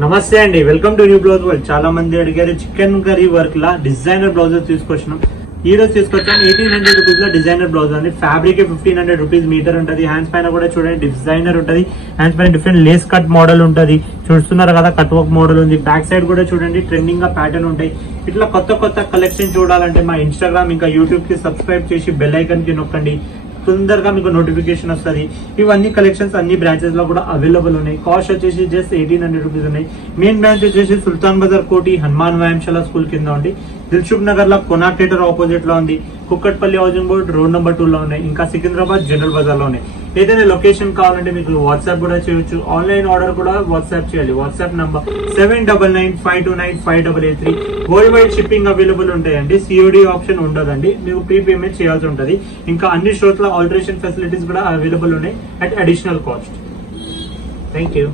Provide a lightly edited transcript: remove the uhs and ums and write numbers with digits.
నమస్తే అండి, welcome to new blouse world. చాలా మంది అడిగారు చికెన్ కర్రీ వర్క్ లా డిజైనర్ బ్లౌజెస్ తీసుకొచ్చినాం. ఈ రోజు తీసుకొచ్చాను 1800 రూపీస్ లో డిజైనర్ బ్లౌజ్ అండి. ఫ్యాబ్రిక్ 1500 రూపీస్ మీటర్ ఉంటది. హ్యాండ్స్ పైన కూడా చూడండి డిజైనర్ ఉంటది. హ్యాండ్స్ పైన డిఫరెంట్ లేస్ కట్ మోడల్ ఉంటది. చూస్తున్నారు కదా, కట్ వర్క్ మోడల్ ఉంది. బ్యాక్ సైడ్ కూడా చూడండి ట్రెండింగ్ గా ప్యాటర్న్ ఉంటాయి. ఇట్లా కొత్త కొత్త కలెక్షన్ చూడాలంటే మా ఇన్స్టాగ్రామ్ ఇంకా యూట్యూబ్ కి సబ్స్క్రైబ్ చేసి బెల్ ఐకాన్ కి నొక్కండి. తొందరగా మీకు నోటిఫికేషన్ వస్తుంది. ఇవన్నీ కలెక్షన్స్ అన్ని బ్రాంచెస్ లో కూడా అవైలబుల్ ఉన్నాయి. కాస్ట్ వచ్చేసి జస్ట్ 1800 రూపీస్ ఉన్నాయి. మెయిన్ బ్రాంచ్ వచ్చేసి సుల్తాన్ బజార్ కోటి హనుమాన్ వ్యాయామశాల స్కూల్ కింద ఉంది. దిల్సుఖ్ నగర్ లో కొనాక్ థియేటర్ ఆపోజిట్ లో ఉంది. Kukatpally housing board road number 2 లో ఉన్నాయి. ఇంకా సికింద్రాబాద్ జనరల్ బజార్ లో ఉన్నాయి. ఏదైనా లొకేషన్ కావాలంటే మీకు వాట్సాప్ కూడా చేయొచ్చు. ఆన్లైన్ ఆర్డర్ కూడా వాట్సాప్ చేయాలి. WhatsApp number 7995295883. World wide shipping available ఉంటాయండి. సిఓడి ఆప్షన్ ఉండదండి. మీకు ప్రీ పేమెంట్ చేయాల్సి ఉంటుంది. ఇంకా అన్ని స్టోర్స్ లో ఆల్టరేషన్ ఫెసిలిటీస్ కూడా అవైలబుల్ ఉన్నాయి at additional cost. Thank you.